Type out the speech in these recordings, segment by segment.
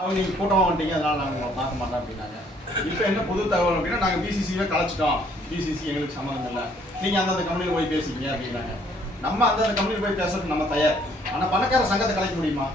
அவங்க நீங்கள் கூட்டமாக வந்துட்டீங்க, அதனால் நாங்கள் உங்களை பார்க்க மாட்டோம் அப்படின்னாங்க. இப்போ என்ன புது தகவல் அப்படின்னா, நாங்கள் பிசிசியை கலைச்சிட்டோம், பிசிசி எங்களுக்கு சம்மந்தம் இல்லை, நீங்கள் அந்தந்த கம்பெனியில் போய் பேசிக்கிங்க அப்படின்னாங்க. நம்ம அந்தந்த கம்பெனியில் போய் பேசுறதுக்கு நம்ம தயார். ஆனால் பணக்கார சங்கத்தை கலைக்க முடியுமா?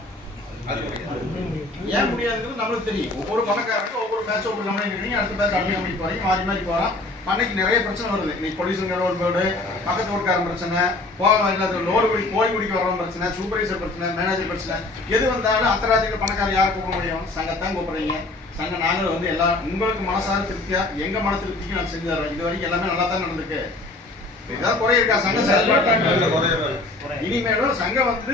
ஏன் முடியாதுங்கிறது நம்மளுக்கு தெரியும். ஒவ்வொரு பணக்காரருக்கும் ஒவ்வொரு பேட்ச் ஒவ்வொரு கம்பெனி இருக்கீங்க, அடுத்த பேட்ச் அடுத்த கம்பெனிக்கு போகிறீங்க, மாறி மாறி போகிறோம். பண்ணைக்கு நிறைய பிரச்சனை வருது. இன்னைக்கு பொல்யூஷன் ரோடு போர்டு, பக்கத்து ஊருக்காரன் பிரச்சனை, போக இல்லாத லோடு குடி கோழி குடிக்க வரவங்க பிரச்சனை, சூப்பர்வைசர் பிரச்சனை, மேனேஜர் பிரச்சனை, எது வந்தாலும் அத்தராத்திரியில் பணக்காரர் யாரை கூப்பிட முடியும்? சங்கத்தான் கூப்பிடுறீங்க. சங்கம் நாங்களும் வந்து எல்லாம் உங்களுக்கு மனசார திருப்தியா எங்க மன திருப்திக்கு நான் செஞ்சு தரோம். இது வரைக்கும் எல்லாமே நல்லா தான் நடந்திருக்கு. ஏதாவது குறை இருக்கா சங்க செயல்பாட்டு? இனிமேலும் சங்கம் வந்து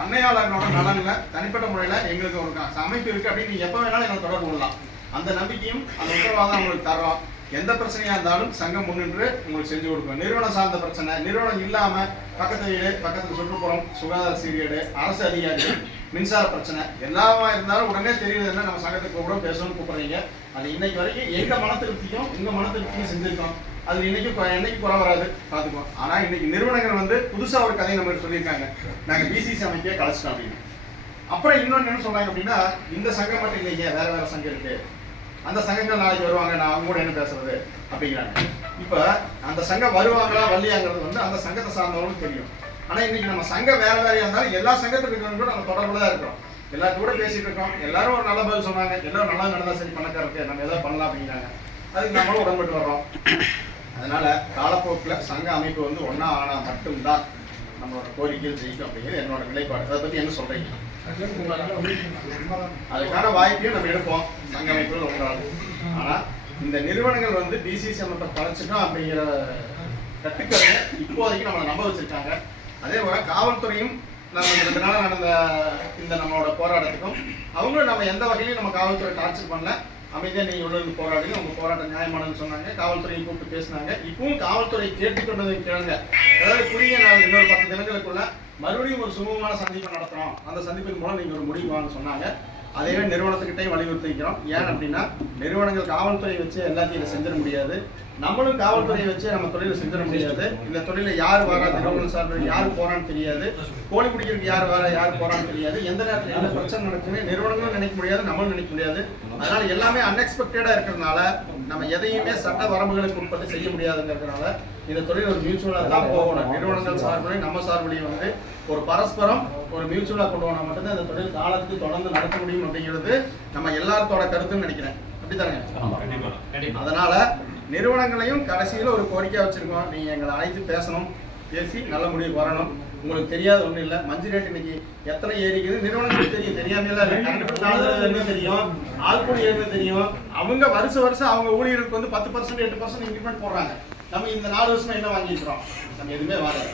பண்ணையாளர்களோட நலன்ல தனிப்பட்ட முறையில எங்களுக்கு ஒரு அமைப்பு இருக்கு அப்படின்னு நீங்க எப்ப வேணாலும் எங்களை தொடர்பு கொள்ளலாம். அந்த நம்பிக்கையும் அந்த உத்தரவாதம் உங்களுக்கு தரோம். எந்த பிரச்சனையா இருந்தாலும் சங்கம் முன்னின்று உங்களுக்கு செஞ்சு கொடுக்கும். நிறுவனம் சார்ந்த பிரச்சனை, நிறுவனம் இல்லாம பக்கத்து வீடு, பக்கத்துல சுற்றுப்புறம், சுகாதார சீரியடு, அரசு அதிகாரிகள், மின்சார பிரச்சனை எல்லாமா இருந்தாலும் உடனே தெரியுது என்ன நம்ம சங்கத்துக்கு கூட பேசணும்னு கூப்பிடுறீங்க. அது இன்னைக்கு வரைக்கும் எங்க மன திருப்தியும் உங்க மன திருப்தியும் செஞ்சிருக்கோம். அது என்னைக்கு குறை வராது பார்த்துக்குவோம். ஆனா இன்னைக்கு நிறுவனங்கள் வந்து புதுசா ஒரு கதையை நம்மளுக்கு சொல்லியிருக்காங்க, நாங்க பிசிசி அமைப்பே கலைச்சிட்டோம் அப்படின்னு. அப்புறம் இன்னொன்று என்ன சொல்றாங்க அப்படின்னா, இந்த சங்கம் மட்டும் இல்லைங்க, வேற வேற சங்கம் இருக்கு, அந்த சங்கங்கள் நாளைக்கு வருவாங்க, நான் அவங்க கூட என்ன பேசுறது அப்படிங்கிறாங்க. இப்ப அந்த சங்கம் வருவாங்களா வரலையாங்கிறது வந்து அந்த சங்கத்தை சார்ந்தவங்களுக்கு தெரியும். ஆனா இன்னைக்கு நம்ம சங்கம் வேற வேறையா இருந்தாலும் எல்லா சங்கத்துக்கு இருக்கிறவங்க கூட நம்ம தொடர்புல தான் இருக்கிறோம். எல்லாரும் கூட பேசிட்டு இருக்கோம். எல்லாரும் ஒரு நல்ல பதில் சொன்னாங்க, எல்லாரும் நல்லா நடந்தா சரி பணக்காரருக்கு நம்ம எதாவது பண்ணலாம் அப்படிங்கிறாங்க. அதுக்கு நம்மளும் உடன்பட்டு வர்றோம். அதனால காலப்போக்கில் சங்க அமைப்பு வந்து ஒன்னா ஆனா மட்டும்தான் நம்மளோட கோரிக்கையில் ஜெயிக்கும் அப்படிங்கிறது என்னோட நிலைப்பாடு. அதை பத்தி என்ன சொல்றீங்க? அதுக்கான வாய்ப்பையும் நம்ம எடுப்போம் சங்க அமைப்புகள் உண்டாகும். ஆனா இந்த நிறுவனங்கள் வந்து பிசிசி அமைப்பை கலைச்சிட்டோம் அப்படிங்கிற கட்டுக்கதை இப்போதைக்கு நம்மளை நம்ப வச்சிருக்காங்க. அதே போல காவல்துறையும் நம்ம 2 நாள் நடந்த இந்த நம்மளோட போராட்டத்துக்கும் அவங்களும் நம்ம எந்த வகையிலும் நம்ம காவல்துறை டார்ச்சர் பண்ணல, அமைதியா நீங்க உள்ள போராடுங்க, உங்க போராட்டம் நியாயமானதுன்னு சொன்னாங்க. காவல்துறையை கூப்பிட்டு பேசினாங்க. இப்பவும் காவல்துறை கேட்டுக்கொண்டது கேளுங்க. அதாவது புதிய நாள் இன்னொரு 10 தினங்களுக்குள்ள மறுபடியும் ஒரு சுமூகமான சந்திப்பை நடத்துறோம், அந்த சந்திப்பின் மூலம் நீங்க ஒரு முடிவு வாங்க சொன்னாங்க. அதையே நிறுவனத்துக்கிட்டையும் வலியுறுத்திக்கிறோம். ஏன் அப்படின்னா நிறுவனங்கள் காவல்துறையை வச்சு எல்லாத்தையும் இதை செஞ்சிட முடியாது, நம்மளும் காவல்துறையை வச்சு நம்ம தொழிலை செஞ்சிட முடியாது. இந்த தொழில யார் வரா, நிறுவனம் சார்பில் யாரு போறான்னு தெரியாது, கோழி பிடிக்கிறதுக்கு யார் வரா யார் போறான்னு தெரியாது, எந்த நேரத்தில் எந்த பிரச்சனை நடக்குன்னு நிறுவனங்களும் நினைக்க முடியாது, நம்மளும் நினைக்க முடியாது. அதனால எல்லாமே அன்எக்ஸ்பெக்டடா இருக்கிறதுனால நம்ம எதையுமே சட்ட வரம்புகளுக்கு உட்பட்டு செய்ய முடியாதுங்கிறதுனால இந்த தொழில் ஒரு மியூச்சுவலாக தான் போகணும். நிறுவனங்கள் சார்பிலையும் நம்ம சார்பிலையும் வந்து ஒரு பரஸ்பரம் ஒரு மியூச்சுவலாக கொண்டு போனால் மட்டும்தான் இந்த தொழில் காலத்துக்கு தொடர்ந்து நடத்த முடியும் அப்படிங்கிறது நம்ம எல்லாத்தோட கருத்துன்னு நினைக்கிறேன். அப்படித்தானே? அதனால நிறுவனங்களையும் கடைசியில் ஒரு கோரிக்கை வச்சிருக்கோம், நீங்க எங்களை அழைத்து பேசணும், பேசி நல்ல முடிவு வரணும். உங்களுக்கு தெரியாத ஒன்றும் இல்லை, மஞ்சள் ரேட் இன்னைக்கு எத்தனை ஏறிக்குது நிறுவனங்களுக்கு தெரியும், தெரியாமலாம் இல்லை. தெரியும், ஆள்கூலி ஏறுன்னு தெரியும். அவங்க வருஷம் அவங்க ஊழியர்களுக்கு வந்து 10% 8% இன்க்ரிமெண்ட் போடுறாங்க. நம்ம இந்த 4 வருஷமா என்ன வாங்கிக்கிறோம்? நம்ம எதுவுமே வாங்கல.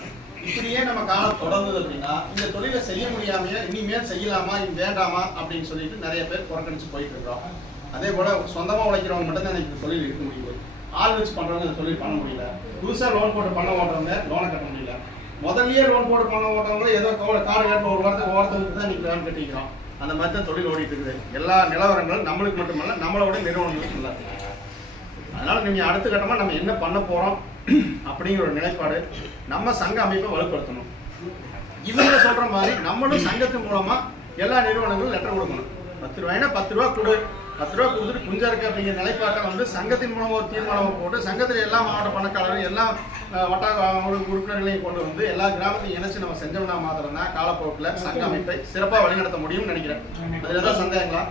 இப்படியே நம்ம காலம் தொடர்ந்தது அப்படின்னா இந்த தொழிலை செய்ய முடியாமையா இனிமேல் செய்யலாமா இது வேண்டாமா அப்படின்னு சொல்லிட்டு நிறைய பேர் புறக்கணிச்சு போயிட்டு இருக்கிறோம். அதே போல சொந்தமா உழைக்கிறவங்க மட்டும்தான் இந்த தொழில் இருக்க முடியுது. ஆள் வச்சு பண்றவங்க இந்த தொழில் பண்ண முடியல. புதுசா லோன் போட்டு பண்ண ஓட்டுறவங்க லோனை கட்ட முடியல. முதல்லயே லோன் போட்டு பண்ண ஓட்டுறவங்க ஏதோ காடு கட்ட ஒரு வாரத்துக்கு தான் இன்னைக்கு லோன் கட்டிக்கிறோம். அந்த மாதிரி தான் தொழில் ஓடிட்டு இருக்குது. எல்லா நிலவரங்களும் நம்மளுக்கு மட்டுமல்ல, நம்மளோட நிறுவனங்களுக்கு நல்லா இருக்கு. அதனால நீங்க அடுத்த கட்டமா நம்ம என்ன பண்ண போறோம் அப்படிங்கிற ஒரு நிலைப்பாடு, நம்ம சங்க அமைப்பை வலுப்படுத்தணும். இவங்க சொல்ற மாதிரி நம்மளும் சங்கத்தின் மூலமா எல்லா நிறுவனங்களும் லெட்டர் கொடுக்கணும். 10 ரூபாய்னா 10 ரூபா கொடு, 10 ரூபா கொடுத்துட்டு குஞ்சா இருக்கு அப்படிங்கிற நிலைப்பாட்டை வந்து சங்கத்தின் மூலமா ஒரு தீர்மானம் போட்டு சங்கத்தில் எல்லா மாவட்ட பணக்காரர்கள் எல்லா வட்டார உறுப்பினர்களையும் கொண்டு வந்து எல்லா கிராமத்தையும் இணைச்சு நம்ம செஞ்சோம்னா மாத்திரம் தான் காலப்போக்கில் சங்க அமைப்பை சிறப்பாக வழிநடத்த முடியும்னு நினைக்கிறேன். அதுல ஏதாவது சந்தேகங்களா?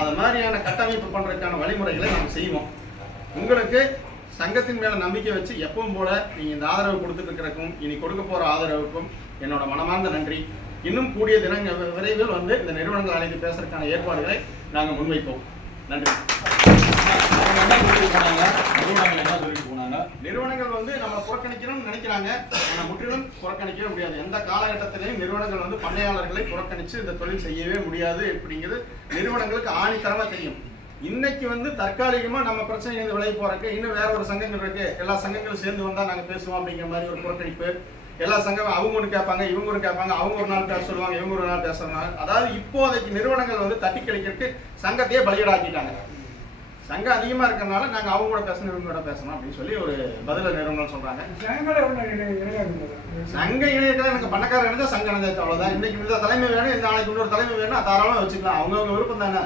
அது மாதிரியான கட்டமைப்பு பண்றதுக்கான வழிமுறைகளை நம்ம செய்வோம். உங்களுக்கு சங்கத்தின் மேல நம்பிக்கை வச்சு எப்பவும் போல நீங்க இந்த ஆதரவு கொடுத்துட்டு இருக்கிறக்கும் இனி கொடுக்க போற ஆதரவுக்கும் என்னோட மனமார்ந்த நன்றி. இன்னும் கூடிய தினங்கள் விரைவில் வந்து இந்த நிறுவனங்கள் அழைத்து பேசுறதுக்கான ஏற்பாடுகளை நாங்கள் முன்வைப்போம். நன்றி. நிறுவனங்கள் வந்து நம்ம புறக்கணிக்கணும்னு நினைக்கிறாங்க, ஆனா முற்றிலும் புறக்கணிக்கவே முடியாது. எந்த காலகட்டத்திலையும் நிறுவனங்கள் வந்து பண்ணையாளர்களை புறக்கணிச்சு இந்த தொழில் செய்யவே முடியாது அப்படிங்கிறது நிறுவனங்களுக்கு ஆணித்தரமா தெரியும். இன்னைக்கு வந்து தற்காலிகமா நம்ம பிரச்சனை விலகி போறதுக்கு இன்னும் வேற ஒரு சங்கங்கள் இருக்கு, எல்லா சங்கங்களும் சேர்ந்து வந்தா நாங்க பேசுவோம் அப்படிங்கிற மாதிரி ஒரு புறக்கணிப்பு. எல்லா சங்கம் அவங்க ஒன்று கேட்பாங்க, இவங்க ஒன்று கேட்பாங்க, அவங்க ஒரு நாள் பேச சொல்லுவாங்க, இவங்க ஒரு நாள் பேசுறாங்க. அதாவது இப்போதைக்கு நிறுவனங்கள் வந்து தட்டி கழிக்கிறதுக்கு சங்கத்தையே பலியடாக்கிட்டாங்க. சங்கம் அதிகமா இருக்கறனால நாங்க அவங்க கூட பேசணும் இவங்க கூட பேசணும் அப்படின்னு சொல்லி ஒரு பதில நிறுவனம் சொல்றாங்க. சங்க இணையத்துல எனக்கு பணக்காரர் இருந்தா சங்கம் இணைஞ்சாச்சு அவ்வளவுதான். இன்னைக்கு இந்த தலைமை வேணும், இந்த நாளைக்கு இன்னொரு தலைமை வேணும், தாராளமா வச்சுக்கலாம். அவங்கவுங்க விருப்பம் தானே.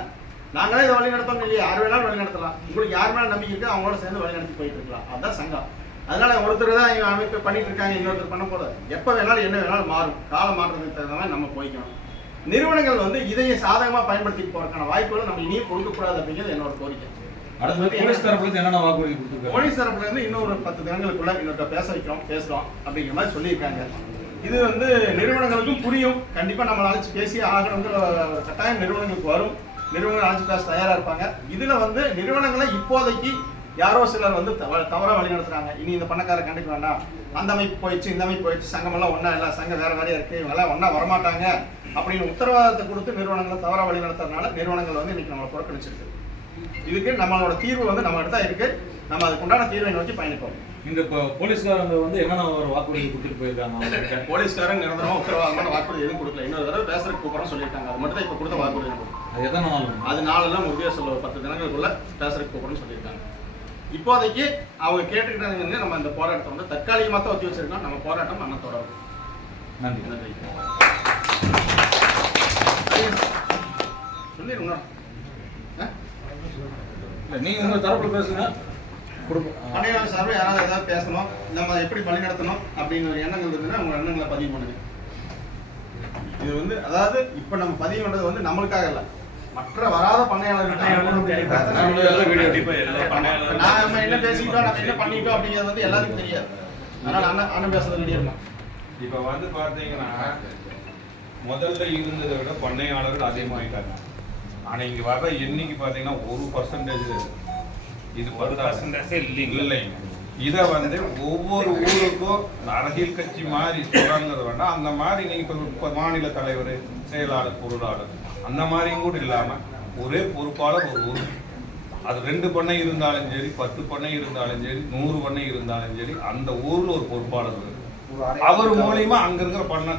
நாங்களே இதை வழி நடத்தணும் இல்லையா, யார் வேணாலும் வழி நடத்தலாம். உங்களுக்கு யார் மேல நம்பிக்கை இருக்கு அவங்களோட சேர்ந்து வழி நடத்தி போயிட்டு இருக்கலாம். அதுதான் சங்கம். அதனால ஒருத்தர் தான் இவங்க அமைப்பு பண்ணிட்டு இருக்காங்க, இன்னொருத்தர் பண்ண போல எப்ப வேணாலும் என்ன வேணாலும் மாறும். காலம் மாற்றத்துக்கு தகுந்த மாதிரி நம்ம போய்க்கணும். நிறுவனங்கள் வந்து இதையே சாதகமா பயன்படுத்தி போறதுக்கான வாய்ப்புகள் நம்ம இனியும் கொடுக்கக்கூடாது அப்படிங்கிறது என்னோட கோரிக்கை. போலீஸ் தரப்புல இருந்து என்னென்ன வாக்குறுதி கொடுத்துருக்காங்க? போலீஸ் தரப்புல இருந்து இன்னொரு 10 தினங்களுக்குள்ள இன்னொருத்த பேசுறோம் அப்படிங்கிற மாதிரி சொல்லியிருக்காங்க. இது வந்து நிறுவனங்களுக்கும் புரியும். கண்டிப்பா நம்ம அழைச்சு பேசி ஆகணுங்கிற ஒரு கட்டாயம் நிறுவனங்களுக்கு வரும். நிறுவனங்கள் அழைச்சு பேச தயாரா இருப்பாங்க. இதுல வந்து நிறுவனங்களை இப்போதைக்கு யாரோ சிலர் வந்து தவறா வழி நடத்துறாங்க. இனி இந்த பணக்கார கண்டிக்க வேண்டாம், அந்த அமைப்பு போயிடுச்சு, இந்த அமைப்பு போயிடுச்சு, சங்கம் எல்லாம் ஒன்னா இல்ல, சங்கம் வேற வேறையா இருக்கு, இவங்க எல்லாம் ஒன்னா வரமாட்டாங்க அப்படின்னு உத்தரவாதத்தை கொடுத்து நிறுவனங்களை தவறா வழி நடத்துறதுனால நிறுவனங்கள் வந்து இன்னைக்கு நம்மளை புறக்கணிச்சிருக்கு. இதுக்கு நம்மளோட தீர்வு வந்து நம்ம இடத்தா இருக்கு. நம்ம அதுக்கு உண்டான தீர்வை நோக்கி பயணிப்போம். இந்த போலீஸ்காரங்க வந்து என்னென்ன ஒரு வாக்குறுதி கொடுத்துட்டு போயிருக்காங்க? போலீஸ்காரங்க நிரந்தரமா உத்தரவாதமான வாக்குறுதி எதுவும் கொடுக்கல. இன்னொரு தடவை பேசுறதுக்கு கூப்பிடறோம் சொல்லியிருக்காங்க. அது மட்டும் தான் இப்ப கொடுத்த வாக்குறுதி. அது எத்தனை நாள்? அது நாளெல்லாம் உறுதியா சொல்ல 10 தினங்களுக்குள்ள பேசுறதுக்கு கூப்பிடணும்னு சொல்லியிருக்காங்க. இப்போதைக்கு அவங்க கேட்டுக்கிட்டாங்க. நம்ம இந்த போராட்டத்தை வந்து தற்காலிகமாக தான் ஒத்தி வச்சிருக்கோம். நம்ம போராட்டம் நம்ம தொடரும். நன்றி. நன்றி. சொல்லிடுங்க. நீங்க உங்க தரப்புல பேசுங்க. பணியாளர் சார்பில் யாராவது ஏதாவது பேசணும், நம்ம எப்படி வழி நடத்தணும் அப்படின்னு ஒரு எண்ணங்கள் இருக்குன்னா உங்க எண்ணங்களை பதிவு பண்ணுங்க. இது வந்து அதாவது இப்ப நம்ம பதிவு பண்றது வந்து நம்மளுக்காக இல்லை, மற்ற வராத பண்ணையாளர்கள் நாம என்ன பேசிக்கிட்டோம், நம்ம என்ன பண்ணிட்டோம் அப்படிங்கிறது வந்து எல்லாருக்கும் தெரியாது. அதனால அண்ணன் பேசுறது ரெடியா. இப்ப வந்து பாத்தீங்கன்னா முதல்ல இருந்ததை விட பண்ணையாளர்கள் அதிகமாயிட்டாங்க. ஆனா இங்க வர எண்ணிக்கை பாத்தீங்கன்னா 1% இது 10% இல்லைங்க. இதை வந்து ஒவ்வொரு ஊருக்கும் அரசியல் கட்சி மாதிரி தொடங்குறது வேண்டாம். அந்த மாதிரி நீங்க இப்ப மாநில தலைவர், செயலாளர், பொருளாளர் அந்த மாதிரியும் கூட இல்லாம ஒரே பொறுப்பாளர் ஒரு ஊர். அது 2 பண்ணை இருந்தாலும் சரி, 10 பண்ணை இருந்தாலும் சரி, 100 பண்ணை இருந்தாலும் சரி, அந்த ஊர்ல ஒரு பொறுப்பாளர் அவர் மூலியமா அங்க இருக்கிற பண்ணை